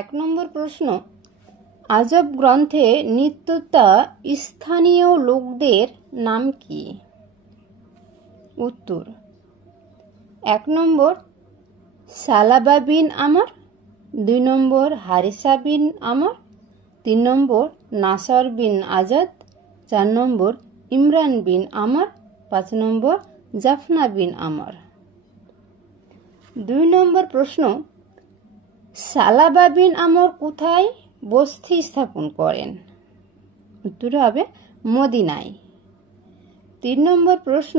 এক নম্বর প্রশ্ন, আজব গ্রন্থে নিত্যতা স্থানীয় লোকদের নাম কি? উত্তর, এক নম্বর সালাবা বিন আমর, 2 নম্বর হারিসা বিন আমর, 3 নম্বর নাসর বিন আজাদ, 4 নম্বর ইমরান বিন আমর, 5 নম্বর জাফনা বিন আমর। 2 নম্বর প্রশ্ন, সালাবা বিন আমর কোথায় বসতি স্থাপন করেন? উত্তর হবে মদিনায়। 3 নম্বর প্রশ্ন,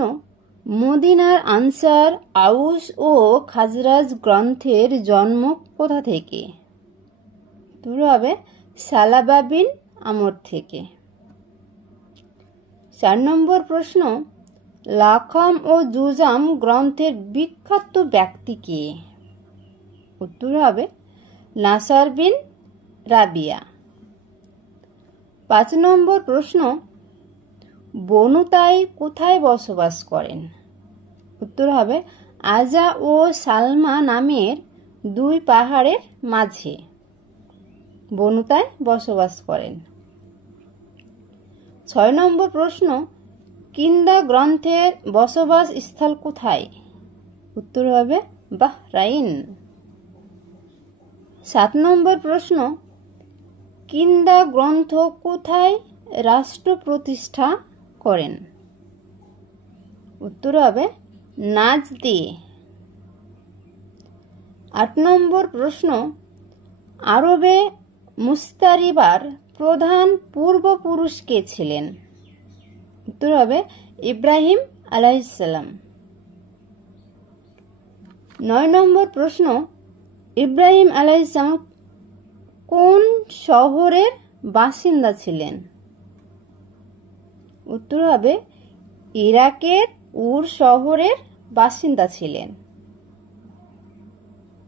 মদিনার আনসার, আউস ও খাজরাজ গ্রন্থের জন্ম কোথা থেকে? উত্তর হবে সালাবা বিন আমর থেকে। 4 নম্বর প্রশ্ন, লাখাম ও জুজাম গ্রন্থের বিখ্যাত ব্যক্তি কে? উত্তর হবে নাসর বিন রাবিয়া। 5 নম্বর প্রশ্ন, বনু তাই কোথায় বসবাস করেন? উত্তর হবে আজা ও সালমা নামের 2 পাহাড়ের মাঝে বনু তাই বসবাস করেন। 6 নম্বর প্রশ্ন, কিন্দা গ্রন্থের বসবাস স্থল কোথায়? উত্তর হবে বাহরাইন। 7 নম্বর প্রশ্ন, কিন্দা গ্রন্থ কোথায় রাষ্ট্র প্রতিষ্ঠা করেন? উত্তর হবে নাজদে। 8 নম্বর প্রশ্ন, আরবে মুস্তারিবার প্রধান পূর্বপুরুষ কে ছিলেন? উত্তর হবে ইব্রাহিম আলাইহিস সালাম। 9 নম্বর প্রশ্ন, ইব্রাহিম আলাইহিস সালাম কোন শহরের বাসিন্দা ছিলেন? উত্তর হবে ইরাকের উর শহরের বাসিন্দা ছিলেন।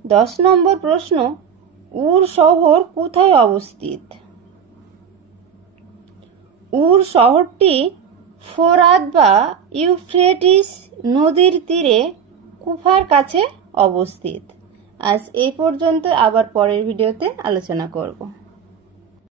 10 নম্বর প্রশ্ন, উর শহর কোথায় অবস্থিত? উর শহরটি ফোরাত বা ইউফ্রেটিস নদীর তীরে কুফার কাছে অবস্থিত। আজ এই পর্যন্ত, আবার পরের ভিডিওতে আলোচনা করব।